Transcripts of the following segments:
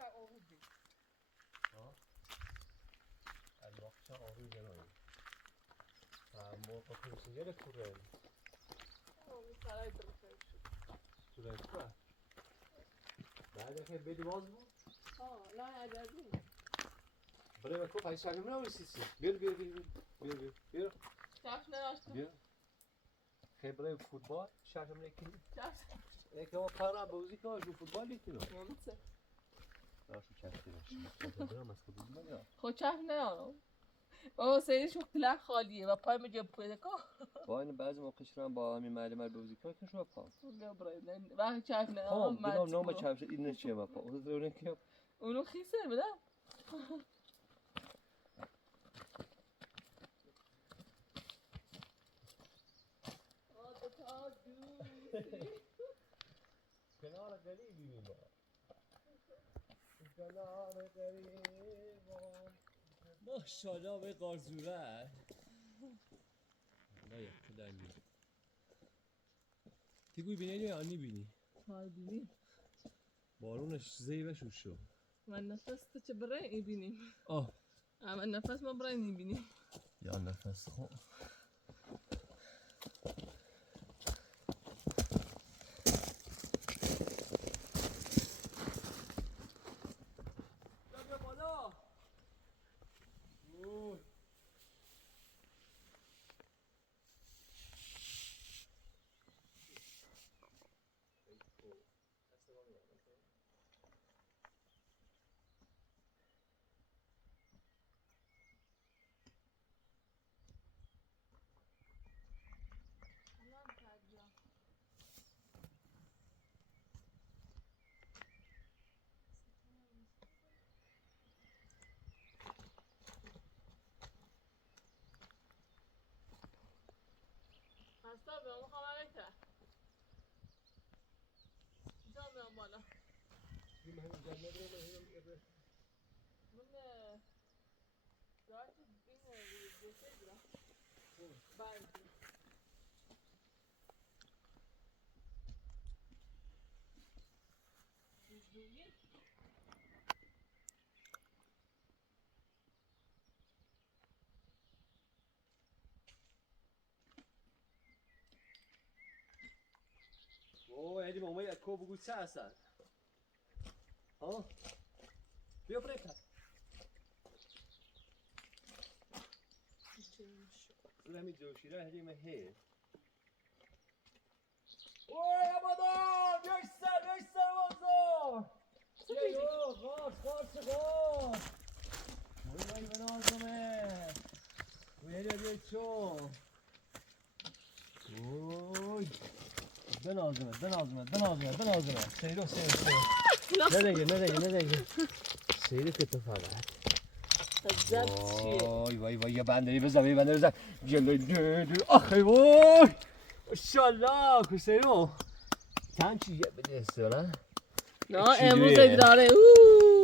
آوردی الواقع آوری جنایی موقع کنسین گره کوره سرای درخشش کوره کوره بعد که بدی باز بود نه عجبی برای کو پای شاگرد نمی‌رسیدی بیا چش نداشتم بیا خیلی برای فوتبال شاگرد نکنی چش یک ما پارا بازی کنه جو فوتبال لیتی رو نمیشه راشو چفتی راش برام از خود بگم خود چش ندارم سریش وقتی خالیه و پای مجب پیدا کن با این بعضی موقعش رو هم با همین معلم بازی کنه که شو پا وقتی چش ندارم خب نام چفش این چیه با پا اون که اونو خیسه بدم کنار قریبی میبا کنار قریبی ماشاءالله به قارزوره نه یک کدام بینی تیگوی بینی یا آنی بینی های بینی بارونش زیبش شو من نفس تو چه برای ای بینیم آه من نفس ما برای نی بینیم یا نفس خوب بیا بالا هستا به اون خواهر که جا میام بالا من راحت این جسه دیرم بند دویی اوه هدی ماما یک کو بگو چه هستن ها بیا برکن زمین جوشیره هدی مهی اوه یامادان بیشتر وازار یو خاص وای بنازمه وی هدی چو اوه بنازمه سیرو ندگه سیرو که تو فقط وای یه بندری بزن جلو آخی وای ماشاءالله کسیرو چند چیزی بده استولا نه امروز ادراره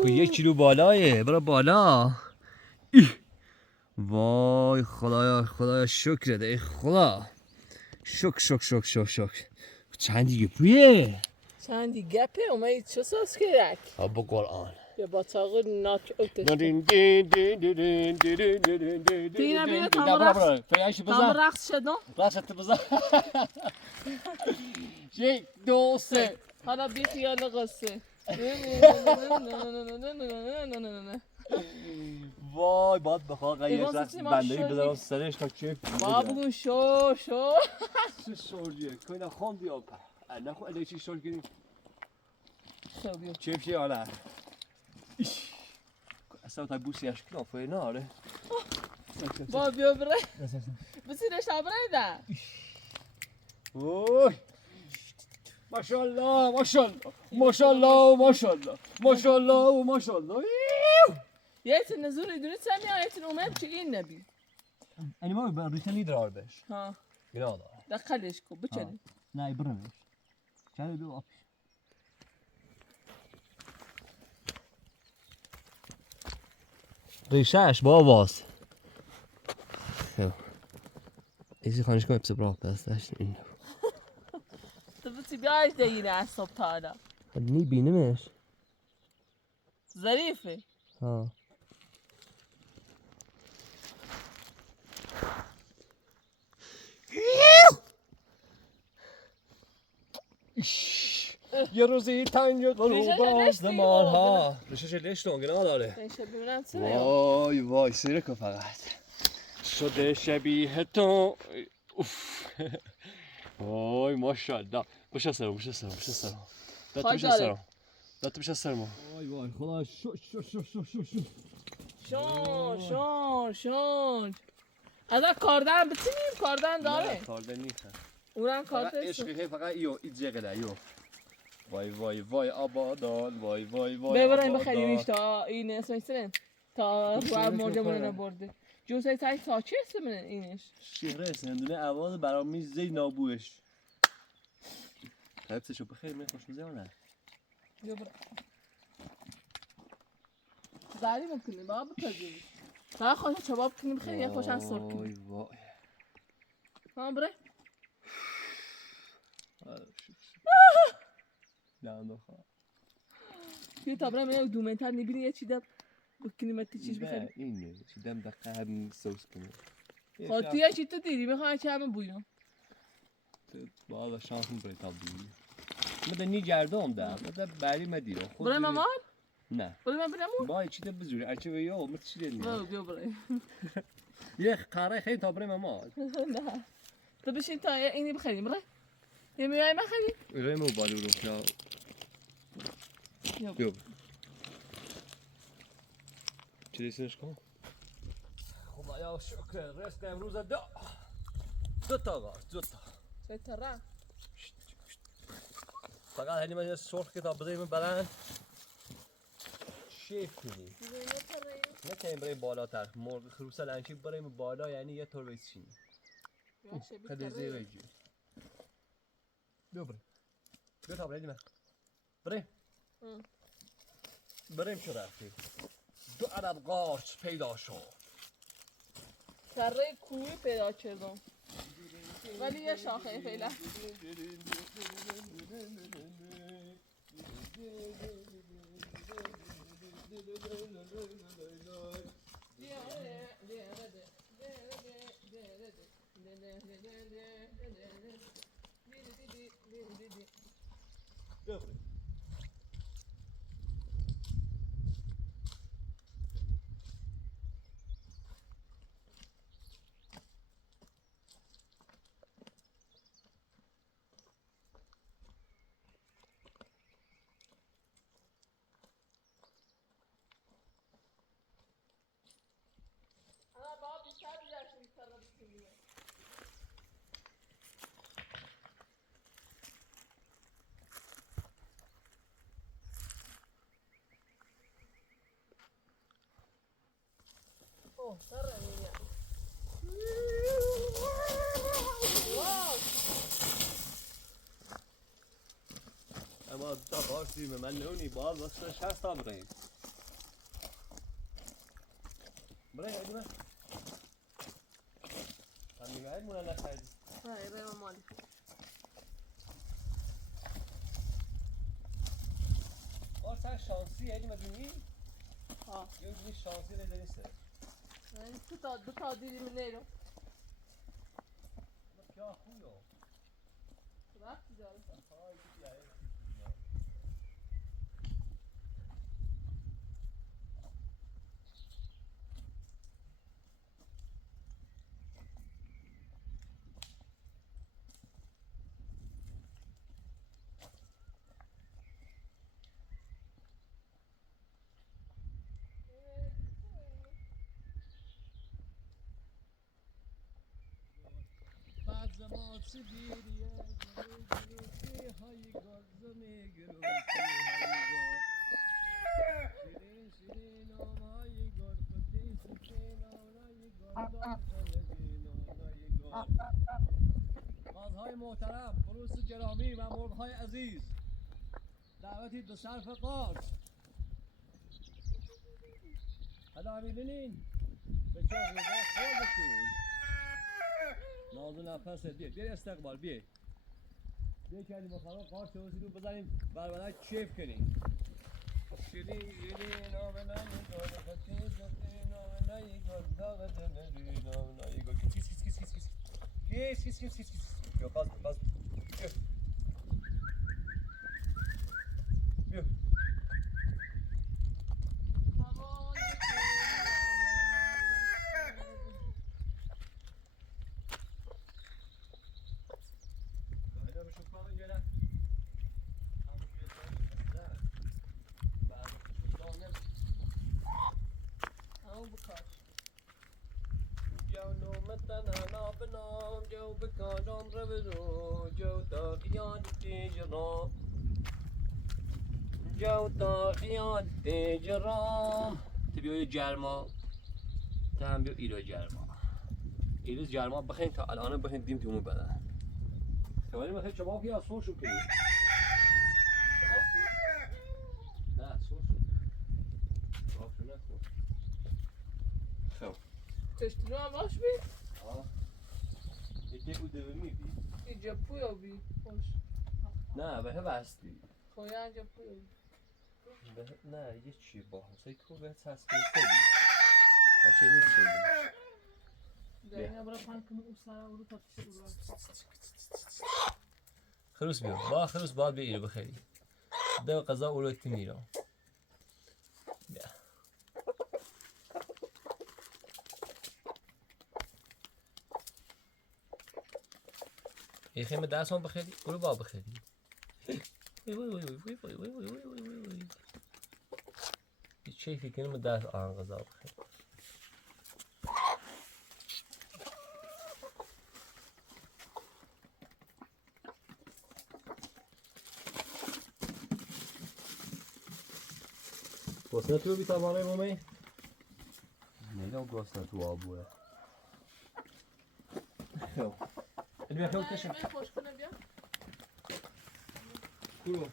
که 1 کیلو بالایه برو بالا وای خدایا شکرت ای خدا شک چند دیگه پویه چندی گپه اومدی چه ساس کرد با قرآن یا با تاغر ناچ اوتش دیگه نبینه تام رقص شد رقصت بزن 1 2 3 حالا بی خیال قصه وای باید بخواه قیش رقص بندهی بذارم سرش تا چه با بگون شو چه شوریه که نخوام بیا نخوام اده چی شور کنیم چه بشه حالا اصلا تا بوسی اش کنافه نه آره با بیا بره بسیرش هم ده اوی ماشاءالله یه تن نزوری دونی سمی یه تن اومد چه این نبی اینی ما به ریتنی درار بش ها گناه دخلش کو بچنی نه برنش چرا بیو آب ریشهش با آواز ایسی خانش کنم بسه براه بستش این تو بسی بیایش دیگه از صبح تا حالا نی بینمش ظریفه. ها یه روزی تنگ رو باز مالها ریشش لش دونگه نداره. ریشه ببینم چه میاد. وای وای سیره که فقط شده شبیه تو. اوف وای ماشاءالله. بشه سرم بشه سرم بشه سرم داد بشه سرم داد بشه سرم. وای وای خدا شو شو شو شو شو شو شون از کاردن بتونیم کاردن داره. کاردن نیست اونم کاردن عشقی فقط ایو ایجگله ایو. وای وای وای آبادان وای وای وای ببریم بخریمش تا این اسمش سرن تا روار مرجمونه نبرده جون سای تا چه اسمه اینش شهره سندونه اول برامی زی نابوش حبسشو بخیر من خوشمزه یا نه زری ممکنه با بپذیریم تا خواهد چباب کنیم خیلی یه خوش از سرک کنیم وای وای ها بره نه نخواه یه تا برم یه دومنتر نبینی یه چی دم بکنیم تی چیز بخریم اینه چی دم دقیقه هم سوس کنیم خب تو یه چی تو دیدی میخواه چه همه بویم بالا شانسون برای تبدیلی مده نی گردم ده مده بری مدیره برای مامان؟ نه برای من برمون؟ با چی ده بزوری ارچه و یا مت چی دنی بیا برای یه قاره خیلی تا برای مامان نه تو بشین تا اینی بخریم برای یه میای بخریم برای مو بالو رو بیا چی دیسنش کن خدایا شکر رست امروز دو تا گاز دو تا چه تره فقط هنی من یه سرخ کتاب بدهیم بلند شیف کنی نکنیم برای بالاتر مرغ خروسه لنچیب بریم بالا یعنی یه طور بسیشیم خیلی زیره جی بیا بریم بیا تا بریم بریم چه رفتی دو عدد قارچ پیدا شد تره کوی پیدا کردم ولی یه شاخه فعلا اما دا قارچ دیم من نونی باز واسه 60 تا بریم هیدی من هم نگه هید مونه نخیدی بریم مالی قارچ شانسی هیدی مدونی یه جوری شانسی رده نیسته دو تا دیدی من نیرم کیا خویو وقتی داره قازهای محترم خروس گرامی و مرغهای عزیز دعوتی دو صرف قارچ حالا امیلینین به چه روزا خوردشون نازو نفس بیا استقبال بیا کردیم بخواه قارچ رو بزنیم برای کیف کنیم شیرین تبي جرما تهم بيو إيرو جرما إيرو جرما بخين تا الآن بخين ديم تيمو بدن ثواني ما خير شباب يا صور شو كذي لا صور شو شو لا صور خو تشتري باش بي يجي ودورمي بي يجيبو يا بي خوش نه به هستی خويا جيبو يا بي نه یه چی با سیکو به تصمیم سری هچه نیست شدیم دايما برا فانكم وصار ورو تفسير خروس بيو با خروس بعد بيرو بخيري ده قضاء ولو تميرو بیا يخيم داسون بخيري ولو با بخيري وي وي وي وي وي وي وي وي وي وي شيء في كلمة داس آن غذاء بخير گوسنه تو بیتا باقی مومی؟ نیدم گوسنه تو آبوه خب اینو بیا خیلی کشم خوش کنه بیا برو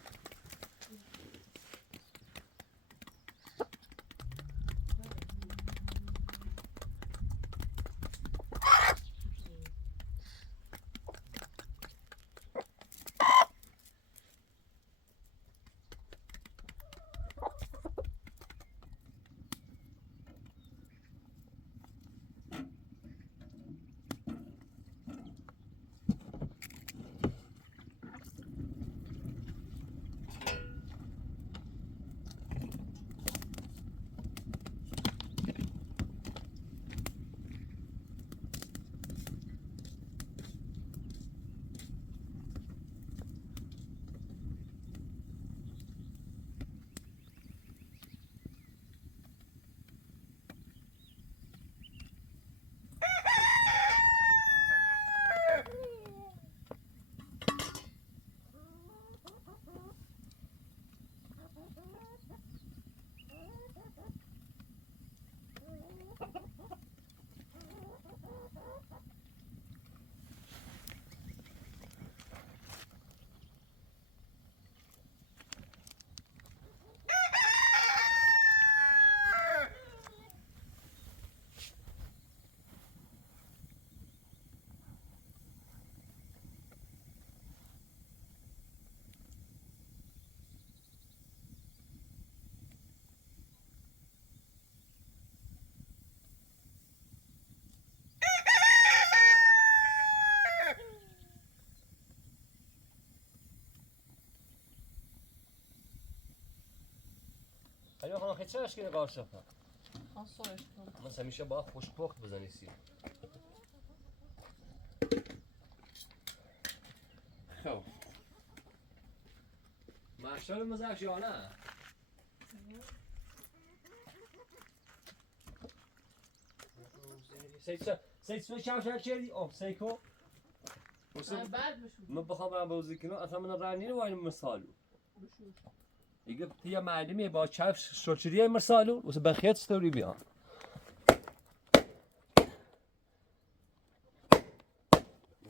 الان خانم خیلی چرا اشکال قارچ شد؟ آسایش کن مثلا میشه با خوش پخت بزنی سیر. خب. ماشال مزاج یا نه؟ سیکو چه کردی؟ سیکو. بعد بشو من بخوام برم بازی کنم اصلا من رانی رو وایم مثالو. بشو دیگه یه معلمی با چفش شلچریه مرسالو واسه بخیت ستوری بیان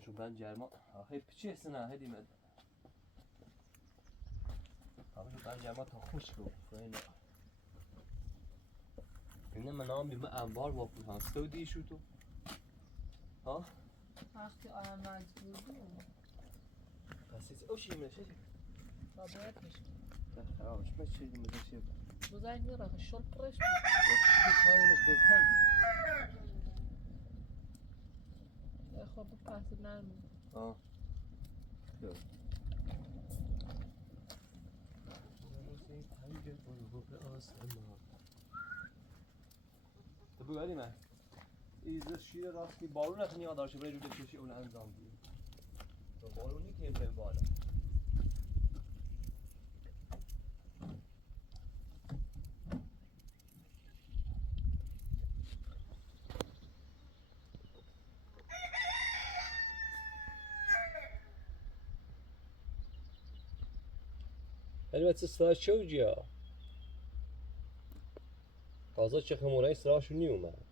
شو ben جرما آخه پیچه سنا هدی من آخه ben جرما تا خوش کو فینا اینم نام بیم انبار واقعا ها ستودی شو تو ها وقتی آیم مجبور بود پس اوشی میشه باید میشه خرابش ما چیزی میشه تو زنگ میره شل پرش پایینش بهتر بود. خب پس نرمی آه تو بگردی من ایزه شیر راستی بارون نتونی آدارشه برای جوده کشی اون انجام دیم تو بارونی که این بالا البته سراغ چوجیا تازه چه خمورای سراغشون نیومد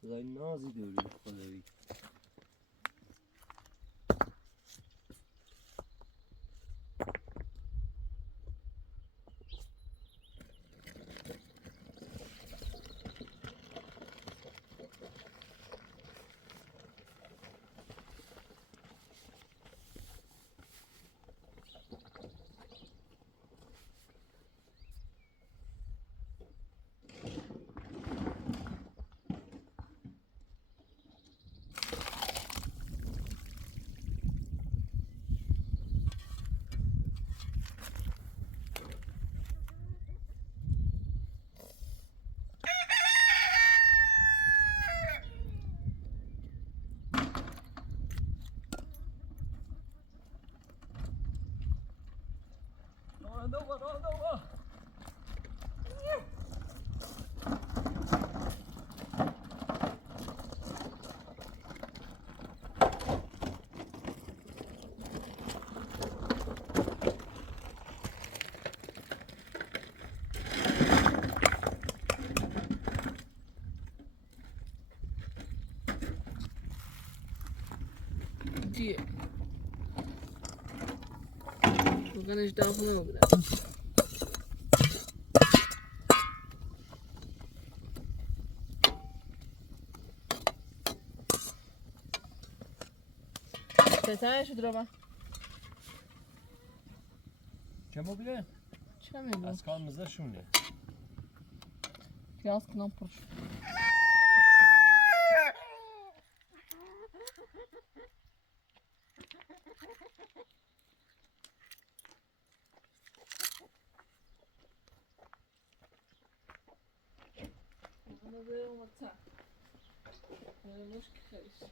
صدای نازی داری خدایی دیه بگنش داغ نبودم چطور شد رو من چه موبیله؟ چه میدونم از کار مزه شونه پیاز کنم پرش انا زي يوم التسعة مش كيف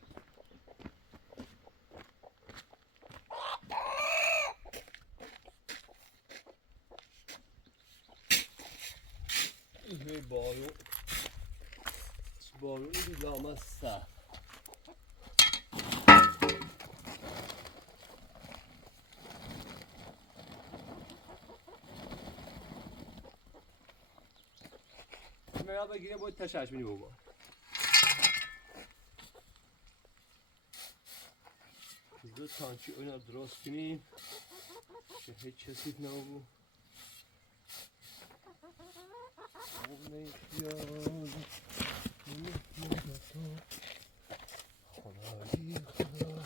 این بارون بیلامسته مرا بگیره باید تشش منی بگو زود تانچی اون درست کنیم که هیچ چیزی نبود خدایی خدا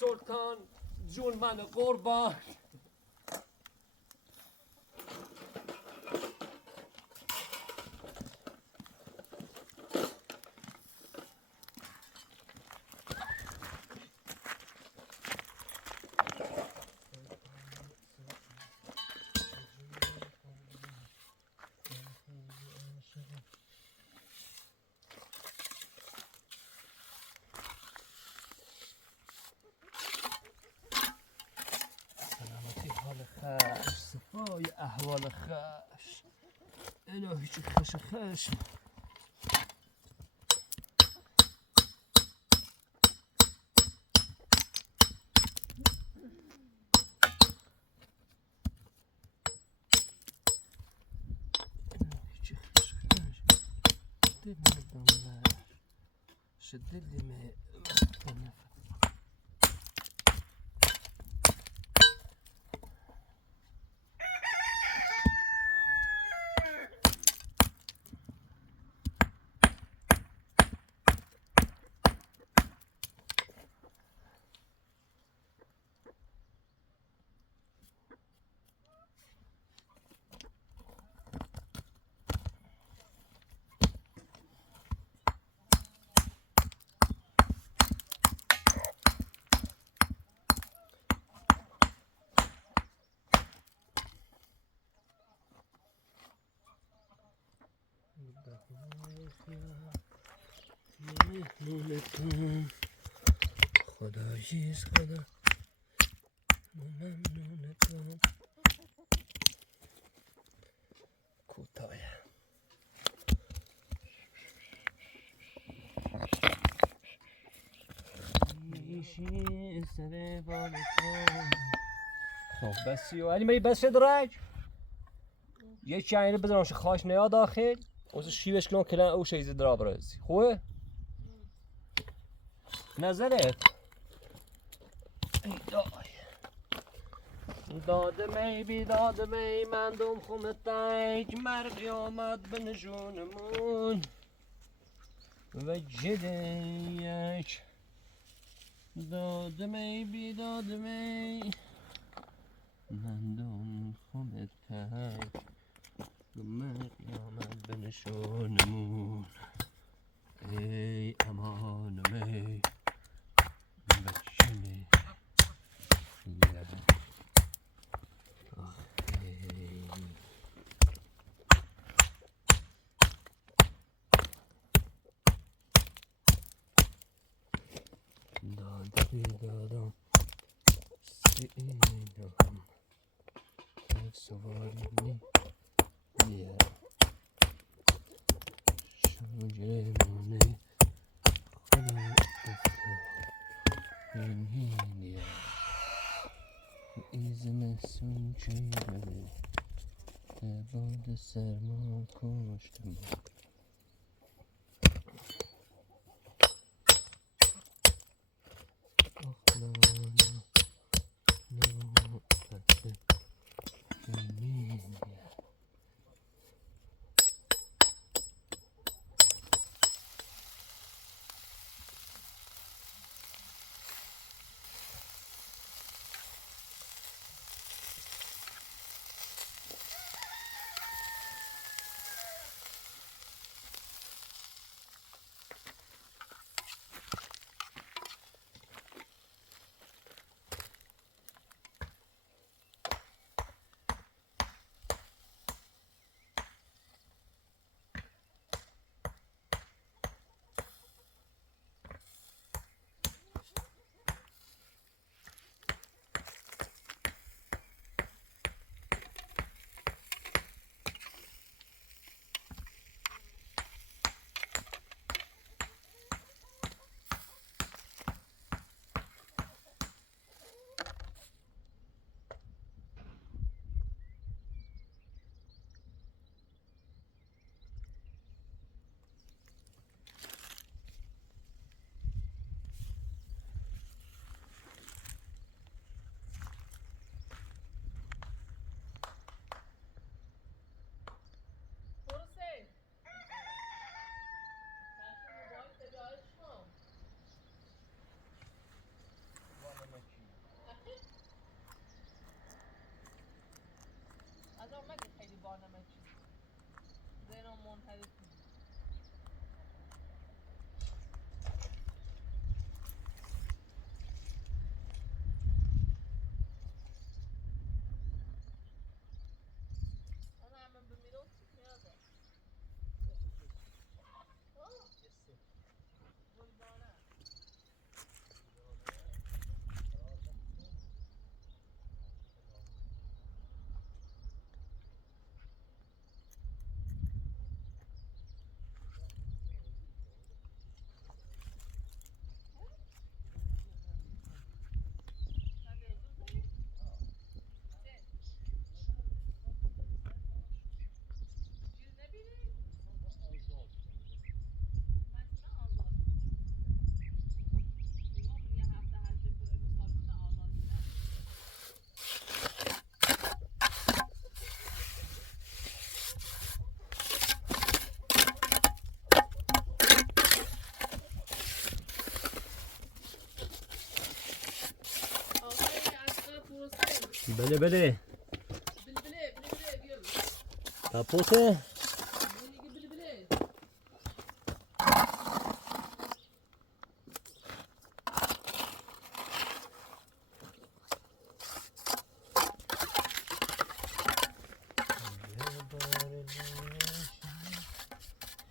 سلطان جون من قربان. خش صفای احوال خش الهی چه خش شدد لي ممنونتون خداییز خدا ممنونتون کوتاه میشی سر بالتون. خب بسی و علی مری بس درک یه چینه بزنم خاش نیا داخل اوز شیوش کنم کلان او شیزی درا برازی خوبه؟ نظرت؟ ای داد می بی داد می من دوم خونه تایج مرگی آمد به نشونمون و جدیک داد می بی داد می من دوم خونه تایج مرگی آمد به نشونمون ای امان می بچه می دادم سیدم سواری نیا شوجه مونه خدا نیا ایزم سون چی بده تباد سرما کشتم نمه چیز ذهنم منحرف میشه. انا عم بميلوت هذا بلدانه بله بله بلبله بيلا تپوسه بلبله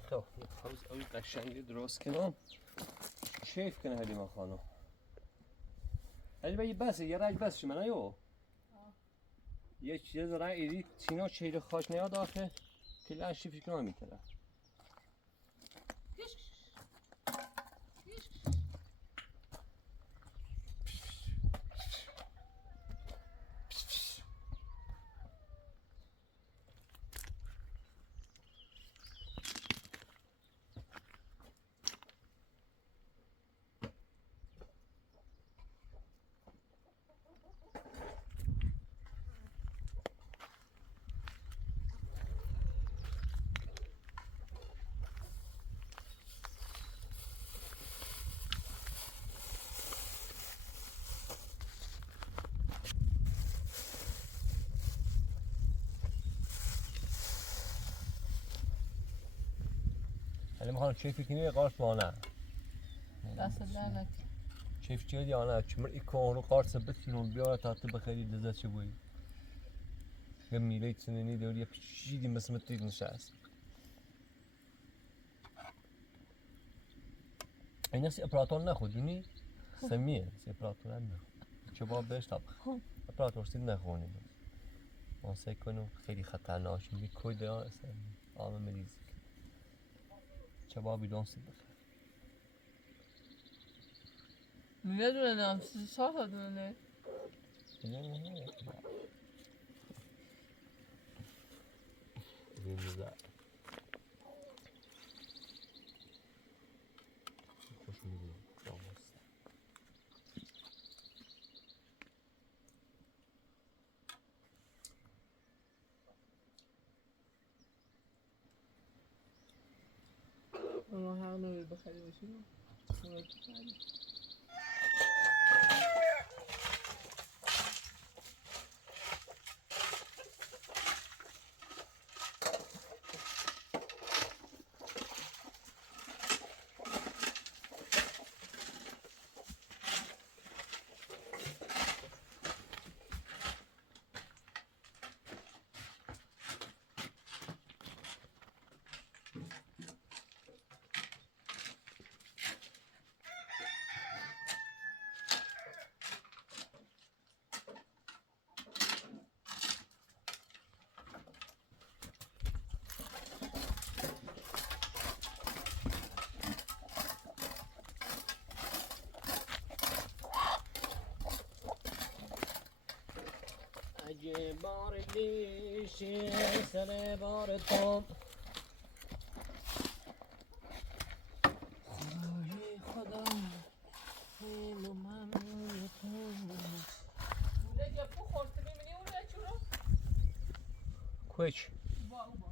خب حوز اوی قشنگی درست کنم شیف کنه هلیما خانم هلی بایی بسه یه رنگ بس شما نیو یه چیز رنگ ایدی تینا چهیر خاش نیاد آخه کلا شیفی کنم میتره هلیما خانم شیفی کنی قارس مانه دست لعنت شیف چیه دیانه چمر ای کن رو قارس بتونم بیاره تا تو بخیری لذت چه بوی یه میله تنینی دور یه پیچیدی مثل متید نشست این نفسی اپراتور نخودونی سمیه سی اپراتور هم نخود چه با بهش طبخ اپراتور سید نخونی ما سعی کنم خیلی خطرناک می کده اصلا آم مریض چه با بیدون سید بخیر یه دونه نه سه دونه زنده خوش می‌گیری ما هر نوعی بخری باشیم اگه بار لیشه سر بار تو خدای خدا اینو من بوله گپو خورده میبینی اون چورو کوچ با او با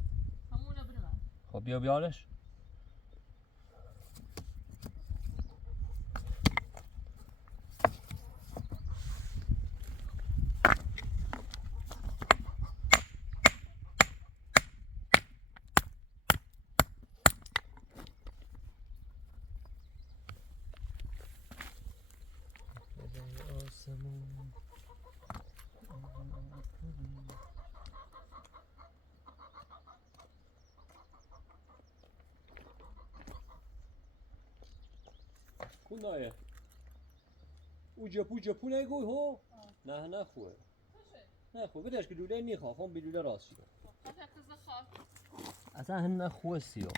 همونه بره خب بیا بیارش Kundaje. Uca pul نگوی ها. نه خوبه. نه خوبه بدش که لوله میخوام خب به لوله راست شد. اصلا هن خوبه سیاه.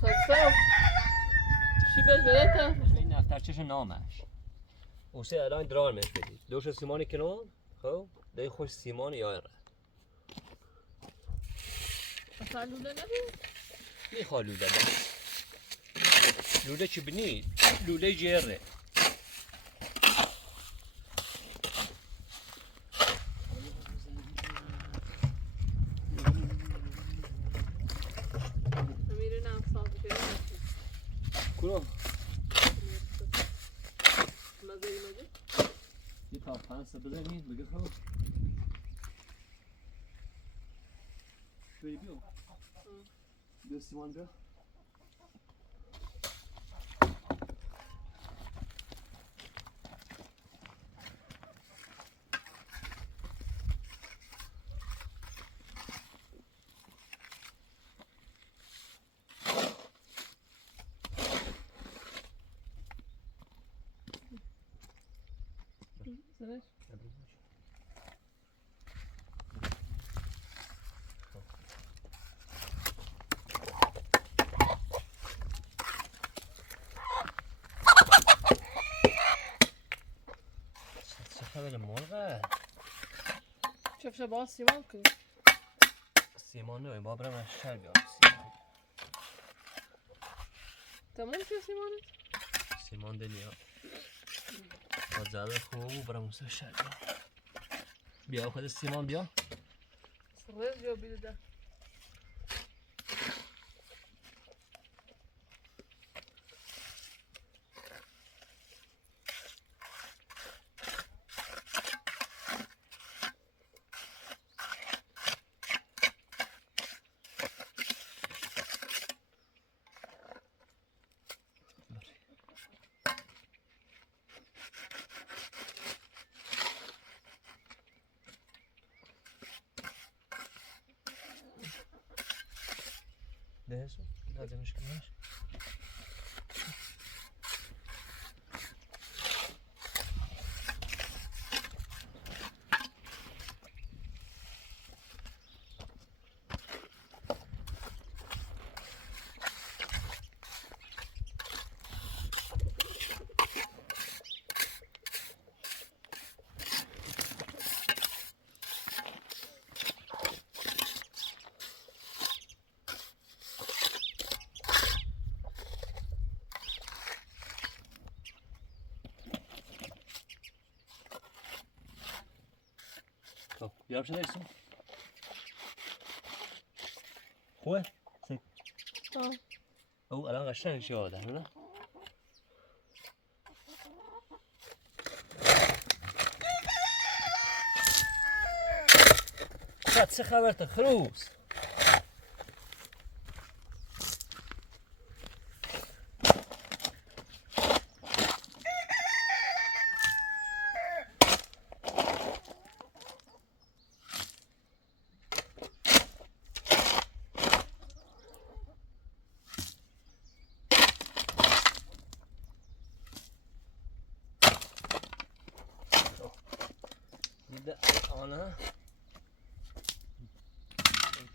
خب چی بهش بده؟ این دفترچش نامش. اوسه الان درار میکنید. دوش سیمانی کنون خب دی خوش سیمان یاره. اصلا لوله نبید؟ میخواد لوله بس. لوله چی بنید؟ لوله جره. میرینم ساز کنیم کلو مزه مزه یه تا 5 تا بزنید بگه خب بیا بیا سیمان بیا سرش چه خبر مرغه شفشه باز سیمان کنی سیمان نوی با برم شهر بیار سیمان تمام که سیمانه؟ سیمان دنیا با زده خوب برم موسه شهر بیار بیا خود سیمان بیا سرش جو بیده ده eso لازمش کنش خب بیار شده ایسون خوبه؟ او الان قشنگ چی آدم نه؟ چه خبرته خروس؟ دیده آنه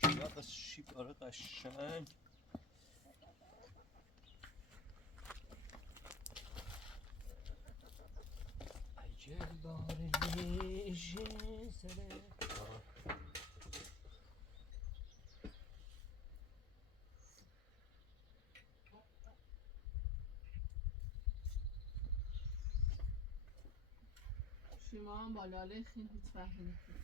اینجا بس شیب آره قشنگ عجل بار نیشه سره شما هم با لاله خیلی هیچ فهمی نکنی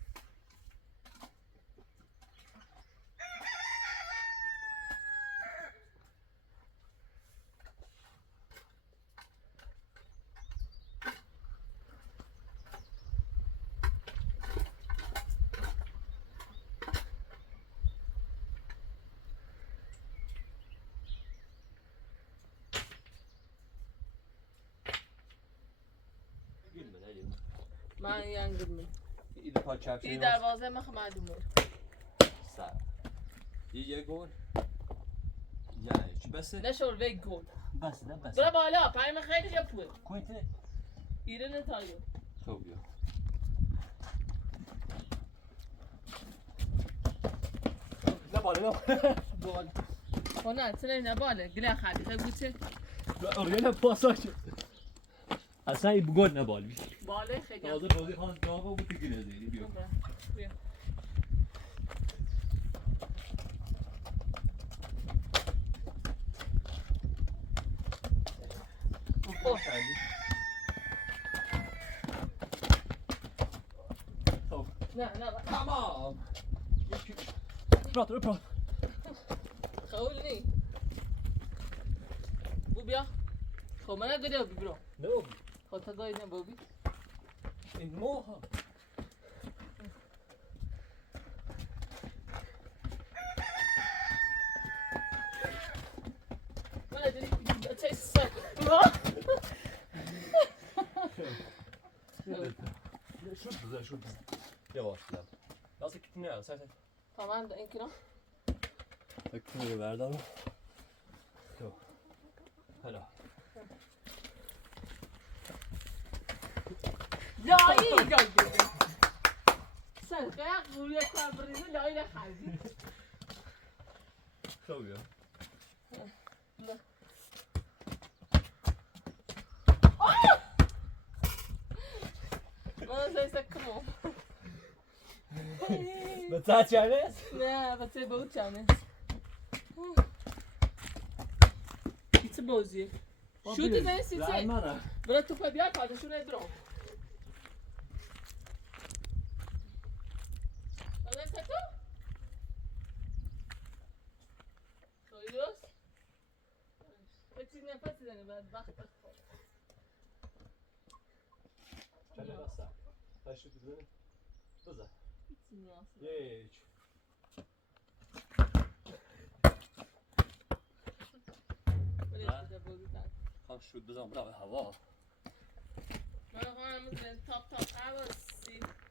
من یانگم ایده پا کفش این دروازه ما معلوم بود سر یه گل یعنی چی بسه؟ نشور وی گل بس نه بس برو بالا پایین خیلی جپوه کویته ایره نتایو تو بیا نه بالا بال خونه تنه نباله گله خالی خیلی بوده نه پاساش اصلا این بگل نه بالا باله خیلی تازه بازی خواهد داغا بود که گله زیدی بیا بیا نه نه تمام پرات خول نی بو بیا خب من نگه بی برو نه خب تا گاهی نبا بی این موها من ادری چه سر شد بزن یواش بزن لازم کتی نه سر تمام ده این کنم کتی رو بردارم تو هلا لایی گاگه سر قیق روی کار بریزه لایی نخوردی تو بیا من زای سکمو بتا چنه نه بسه با او چانه ایچه بازی شوتی زنی سیچه برای تو پا بیای پادشون ادرو بازی سکو Doyuyoruz. Peki nefes edelim ben bak bak. چنه بسته تشریف بزنه بزن İçin yansın. یک Böyle de bu güzel. هم شد بزن برای هوا Ben o zaman top top havası.